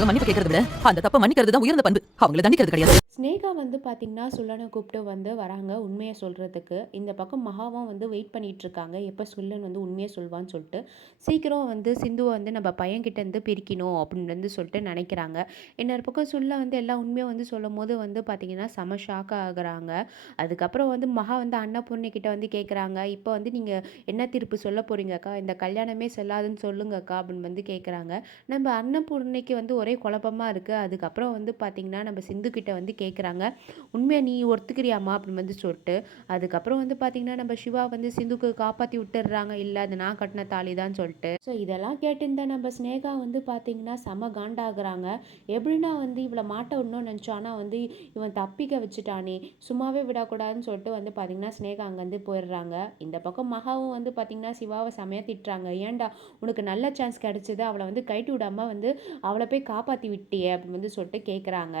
மத்தவங்க மன்னிப்பு கேட்கறத விட அந்த தப்ப மன்னிக்கிறது தான் உயர்ந்த பண்பு. அவங்கள தண்டிக்கிறது கிடையாது. ஸ்னேகா வந்து பார்த்திங்கன்னா சுல்லனை கூப்பிட்டு வந்து வராங்க உண்மையை சொல்கிறதுக்கு இந்த பக்கம் மகாவும் வந்து வெயிட் பண்ணிகிட்ருக்காங்க எப்போ சுல்லன் வந்து உண்மையை சொல்வான்னு சொல்லிட்டு. சீக்கிரம் வந்து சிந்துவை வந்து நம்ம பையன்கிட்ட இருந்து பிரிக்கணும் அப்படின்னு வந்து சொல்லிட்டு நினைக்கிறாங்க. இன்னொரு பக்கம் சுல்ல வந்து எல்லா உண்மையை வந்து சொல்லும் போது வந்து பார்த்திங்கன்னா செம ஷாக் ஆகுறாங்க. அதுக்கப்புறம் வந்து மகா வந்து அன்னபூர்ணி கிட்ட வந்து கேட்குறாங்க இப்போ வந்து நீங்கள் என்ன தீர்ப்பு சொல்ல போகிறீங்கக்கா இந்த கல்யாணமே செல்லாதுன்னு சொல்லுங்கக்கா அப்படின்னு வந்து கேட்குறாங்க நம்ம அன்னபூர்ணிக்கு வந்து ஒரே குழப்பமாக இருக்குது அதுக்கப்புறம் வந்து பார்த்திங்கன்னா நம்ம சிந்து கிட்ட வந்து கேட்குறாங்க உண்மையை நீ ஒத்துக்கிறியாமா அப்படின்னு வந்து சொல்லிட்டு அதுக்கப்புறம் வந்து பார்த்திங்கன்னா நம்ம சிவா வந்து சிந்துக்கு காப்பாற்றி விட்டுடுறாங்க. இல்லை அது நான் கட்டின தாலி தான் சொல்லிட்டு. ஸோ இதெல்லாம் கேட்டிருந்த நம்ம ஸ்னேகா வந்து பார்த்திங்கன்னா செம காண்டாகிறாங்க. எப்படின்னா வந்து இவளை மாட்ட விடணும்னு நினச்சோம் வந்து இவன் தப்பிக்க வச்சுட்டானே. சும்மாவே விடக்கூடாதுன்னு சொல்லிட்டு வந்து பார்த்திங்கன்னா ஸ்னேகா அங்கேருந்து போயிடுறாங்க. இந்த பக்கம் மகாவும் வந்து பார்த்திங்கன்னா சிவாவை செமையாக திட்டுறாங்க. ஏன்டா உனக்கு நல்ல சான்ஸ் கிடச்சிது. அவளை வந்து கைட்டு விடாமல் வந்து அவளை போய் காப்பாற்றி விட்டியே அப்படின்னு வந்து சொல்லிட்டு கேட்குறாங்க